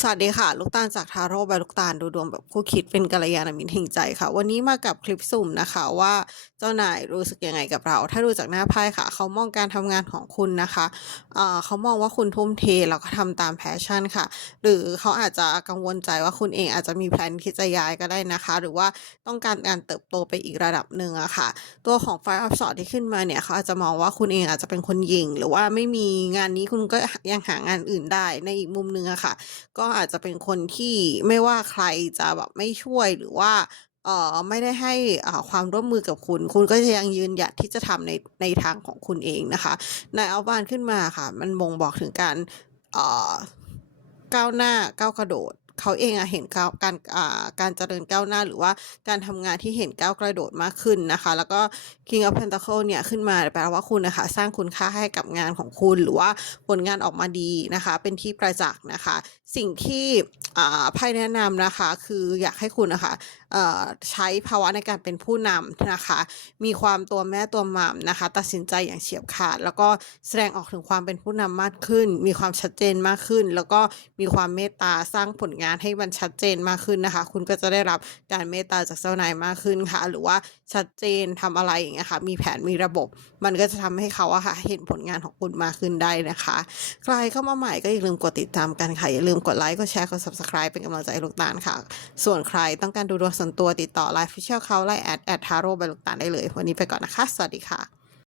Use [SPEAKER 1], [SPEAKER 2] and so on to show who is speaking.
[SPEAKER 1] สวัสดีค่ะ ลูกตาลจากทาโร่ใบลูกตาลดูดวงแบบคู่คิดเป็นกัลยาณมิตรแห่งใจค่ะ วันนี้มากับคลิปสุ่มนะคะว่าเจ้านายรู้สึกยังไงกับเรา ถ้าดูจากหน้าไพ่ค่ะ เขามองการทำงานของคุณนะคะเเขามองว่าคุณทุ่มเทแล้วก็ทำตามแพชชั่นค่ะ หรือเขาอาจจะกังวลใจว่าคุณเองอาจจะมีแพลนที่จะย้ายก็ได้นะคะ หรือว่าต้องการการเติบโตไปอีกระดับหนึ่งอะค่ะ ตัวของไฟอัพสอดที่ขึ้นมาเนี่ยเขาอาจจะมองว่าคุณเองอาจจะเป็นคนยิง หรือว่าไม่มีงานนี้คุณก็ยังหางานอื่นได้ในอีกมุมหนึงอะค่ะก็ก็อาจจะเป็นคนที่ไม่ว่าใครจะแบบไม่ช่วยหรือว่าเอ่อไม่ได้ให้อ่าความร่วมมือกับคุณ คุณก็จะยังยืนหยัดที่จะทำในในทางของคุณเองนะคะนายเอัลบานขึ้นมาค่ะ มันบ่งบอกถึงการเอ่อก้าวหน้าก้าวกระโดด เขาเองอะเห็นการการเจริญก้าวหน้า หรือว่าการทำงานที่เห็นก้าวกระโดดมากขึ้นนะคะ แล้วก็ King of Pentacle เนี่ยขึ้นมาแปลว่าคุณนะคะ สร้างคุณค่าให้กับงานของคุณหรือว่าผลงานออกมาดีนะคะ เป็นที่ประจักษ์นะคะ สิ่งที่อ่าไพ่แนะนำนะคะ คืออยากให้คุณนะคะใช้ภาวะในการเป็นผู้นำนะคะ มีความตัวแม่ตัวหม่ำนะคะ ตัดสินใจอย่างเฉียบขาด แล้วก็แสดงออกถึงความเป็นผู้นำมากขึ้น มีความชัดเจนมากขึ้น แล้วก็มีความเมตตาสร้างผลงานให้มันชัดเจนมากขึ้นนะคะ คุณก็จะได้รับการเมตตาจากเจ้านายมากขึ้นค่ะ หรือว่าชัดเจนทำอะไรอย่างเงี้ยค่ะ มีแผนมีระบบ มันก็จะทำให้เขาอะค่ะเห็นผลงานของคุณมากขึ้นได้นะคะใครเข้ามาใหม่ก็อย่าลืมกดติดตามกันค่ะ อย่าลืมกดไลค์กดแชร์กด subscribe เป็นกำลังใจลูกตาลค่ะ ส่วนใครต้องการดูดวงส่วนตัวติดต่อไลฟ์ฟิเชียลเขาไลน์แอดแอดทาโร่ใบลูกตาลได้เลย วันนี้ไปก่อนนะคะ สวัสดีค่ะ